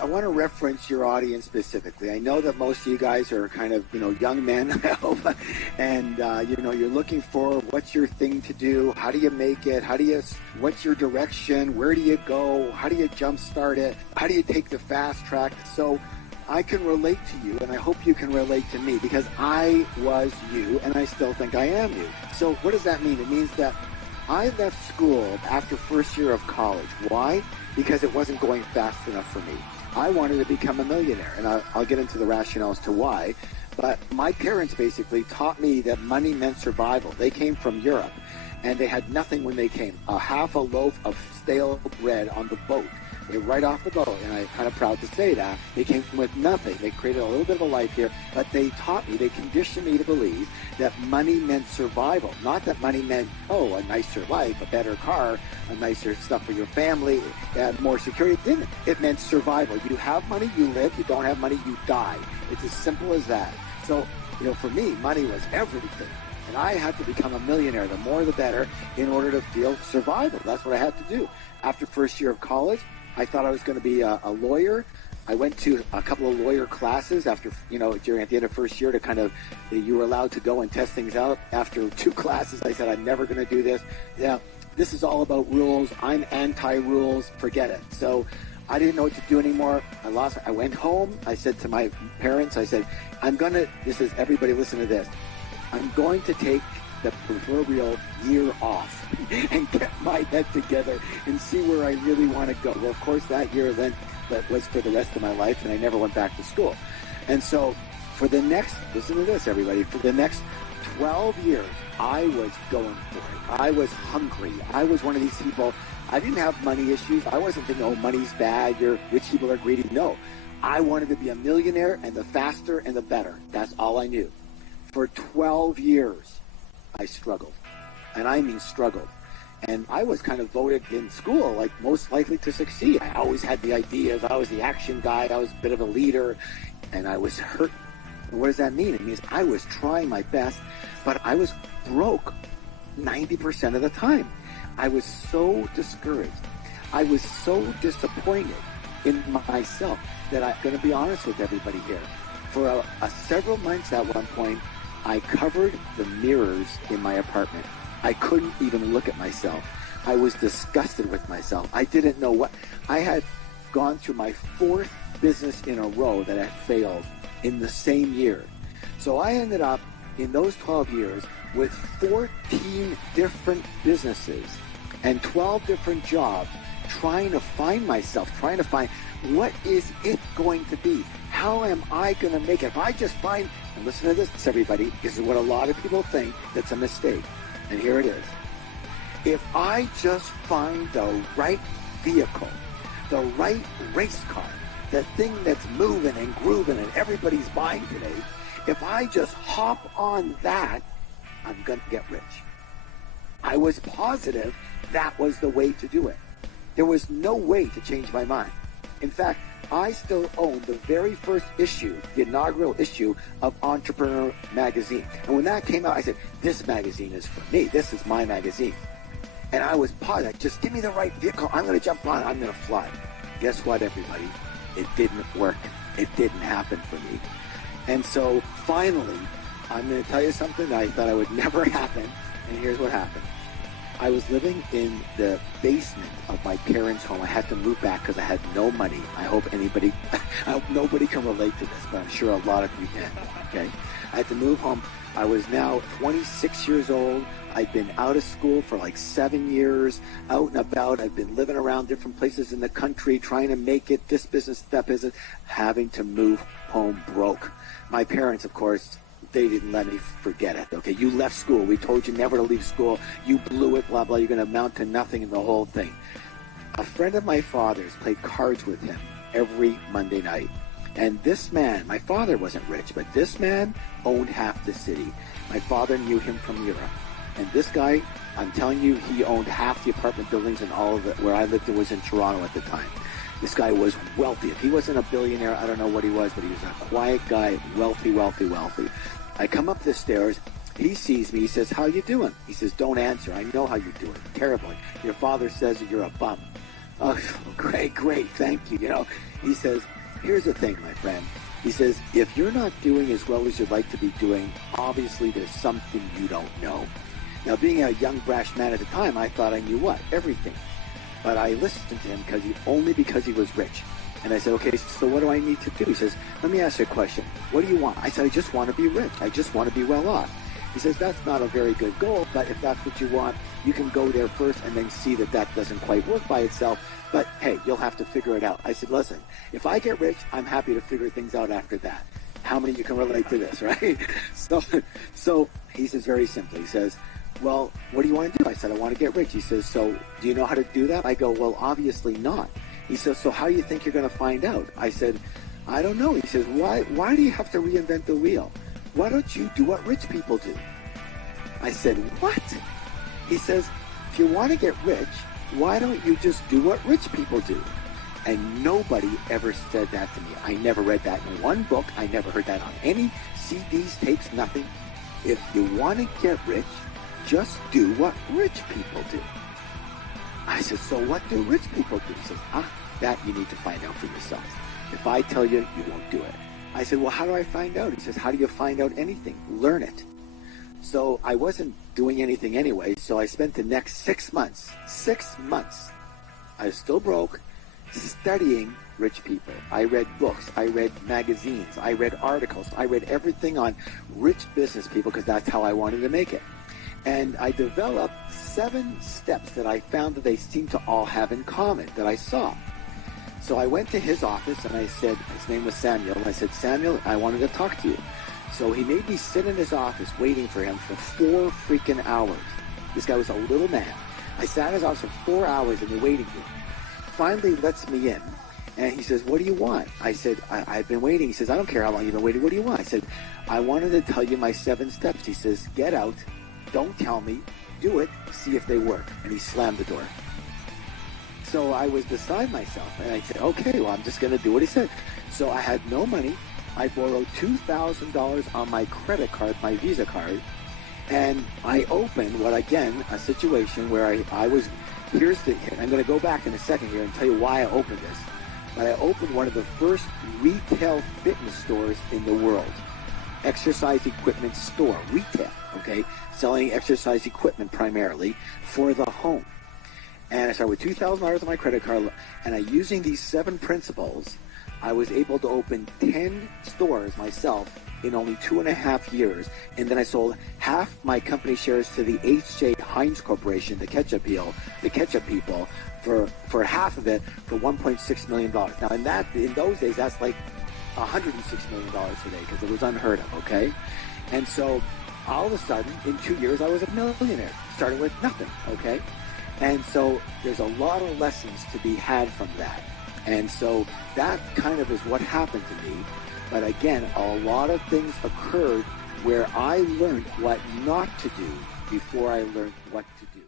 I want to reference your audience specifically. I know that most of you guys are kind of, young men, I hope, and, you're looking for what's your thing to do, how do you make it, what's your direction, where do you go, how do you jumpstart it, how do you take the fast track? So I can relate to you, and I hope you can relate to me, because I was you, and I still think I am you. So what does that mean? It means that I left school after first year of college. Why? Because it wasn't going fast enough for me. I wanted to become a millionaire, and I'll get into the rationale as to why. But my parents basically taught me that money meant survival. They came from Europe, and they had nothing when they came. A half a loaf of stale bread on the boat. They were right off the boat, and I'm kind of proud to say that. They came with nothing. They created a little bit of a life here, but they taught me, they conditioned me to believe that money meant survival. Not that money meant, a nicer life, a better car, a nicer stuff for your family, more security. It didn't. It meant survival. You have money, you live. You don't have money, you die. It's as simple as that. So, for me, money was everything. And I had to become a millionaire, the more the better, in order to feel survival. That's what I had to do. After first year of college, I thought I was going to be a lawyer. I went to a couple of lawyer classes at the end of first year to kind of, you were allowed to go and test things out. After 2 classes, I said, I'm never going to do this. Yeah, this is all about rules. I'm anti-rules. Forget it. So I didn't know what to do anymore. I went home. I said to my parents, I said, everybody listen to this. I'm going to take the proverbial year off and get my head together and see where I really want to go. Well, of course, that year then that was for the rest of my life, and I never went back to school. And so listen to this, everybody, for the next 12 years, I was going for it. I was hungry. I was one of these people. I didn't have money issues. I wasn't thinking, money's bad, rich people are greedy. No, I wanted to be a millionaire, and the faster and the better. That's all I knew. For 12 years, I struggled, and I mean struggled. And I was kind of voted in school like most likely to succeed. I always had the ideas. I was the action guy. I was a bit of a leader, and I was hurt. What does that mean? It means I was trying my best, but I was broke 90% of the time. I was so discouraged. I was so disappointed in myself that I'm going to be honest with everybody here. For several months at one point, I covered the mirrors in my apartment. I couldn't even look at myself. I was disgusted with myself. I didn't know what. I had gone through my 4th business in a row that had failed in the same year. So I ended up in those 12 years with 14 different businesses and 12 different jobs, trying to find myself, trying to find what is it going to be? How am I going to make it? If I just find, and listen to this, everybody, this is what a lot of people think that's a mistake. And here it is. If I just find the right vehicle, the right race car, the thing that's moving and grooving and everybody's buying today, if I just hop on that, I'm going to get rich. I was positive that was the way to do it. There was no way to change my mind. In fact, I still own the very first issue, the inaugural issue of Entrepreneur magazine. And when that came out, I said, this magazine is for me. This is my magazine. And I was positive, just give me the right vehicle. I'm going to jump on it. I'm going to fly. Guess what, everybody? It didn't work. It didn't happen for me. And so finally, I'm going to tell you something that I thought I would never happen. And here's what happened. I was living in the basement of my parents' home. I had to move back because I had no money. I hope nobody can relate to this, but I'm sure a lot of you can, okay? I had to move home. I was now 26 years old. I'd been out of school for like 7 years, out and about. I've been living around different places in the country, trying to make it, this business, that business, having to move home broke. My parents, of course, they didn't let me forget it. Okay, you left school. We told you never to leave school. You blew it, blah, blah. You're going to amount to nothing in the whole thing. A friend of my father's played cards with him every Monday night. And this man, my father wasn't rich, but this man owned half the city. My father knew him from Europe. And this guy, I'm telling you, he owned half the apartment buildings and all of it. Where I lived, it was in Toronto at the time. This guy was wealthy. If he wasn't a billionaire, I don't know what he was, but he was a quiet guy, wealthy, wealthy, wealthy. I come up the stairs. He sees me. He says, how you doing? He says, don't answer. I know how you're doing. Terribly. Your father says that you're a bum. Oh, great, thank you. He says, here's the thing, my friend. He says, if you're not doing as well as you'd like to be doing, obviously there's something you don't know. Now, being a young, brash man at the time, I thought I knew what? Everything. But I listened to him only because he was rich. And I said, okay, so what do I need to do? He says, let me ask you a question. What do you want? I said, I just want to be rich. I just want to be well off. He says, that's not a very good goal, but if that's what you want, you can go there first and then see that doesn't quite work by itself. But hey, you'll have to figure it out. I said, listen, if I get rich, I'm happy to figure things out after that. How many of you can relate to this, right? So he says very simply, he says, well, what do you want to do? I said, I want to get rich. He says, so do you know how to do that? I go, well, obviously not. He says, so how do you think you're going to find out? I said, I don't know. He says, why do you have to reinvent the wheel? Why don't you do what rich people do? I said, what? He says, if you want to get rich, why don't you just do what rich people do? And nobody ever said that to me. I never read that in one book. I never heard that on any CDs, tapes, nothing. If you want to get rich, just do what rich people do. I said, so what do rich people do? He says, that you need to find out for yourself. If I tell you, you won't do it. I said, well, how do I find out? He says, how do you find out anything? Learn it. So I wasn't doing anything anyway, so I spent the next 6 months, I was still broke, studying rich people. I read books, I read magazines, I read articles, I read everything on rich business people because that's how I wanted to make it. And I developed 7 steps that I found that they seem to all have in common that I saw. So I went to his office and I said, his name was Samuel, and I said, Samuel, I wanted to talk to you. So he made me sit in his office waiting for him for 4 freaking hours. This guy was a little man. I sat in his office for 4 hours in the waiting room. Finally lets me in, and he says, what do you want? I said, I've been waiting. He says, I don't care how long you've been waiting. What do you want? I said, I wanted to tell you my 7 steps. He says, get out, don't tell me, do it, see if they work. And he slammed the door. So I was beside myself, and I said, okay, well, I'm just going to do what he said. So I had no money. I borrowed $2,000 on my credit card, my Visa card, and I opened a situation where I was, I'm going to go back in a second here and tell you why I opened this, but I opened one of the first retail fitness stores in the world. Exercise equipment store, retail, okay, selling exercise equipment primarily for the home. And I started with $2,000 on my credit card, and using these 7 principles, I was able to open 10 stores myself in only 2.5 years, and then I sold half my company shares to the H.J. Heinz Corporation, the ketchup people, for half of it for $1.6 million. Now, in those days, that's like $106 million today because it was unheard of, okay? And so all of a sudden, in 2 years, I was a millionaire, starting with nothing, okay? And so there's a lot of lessons to be had from that. And so that kind of is what happened to me. But again, a lot of things occurred where I learned what not to do before I learned what to do.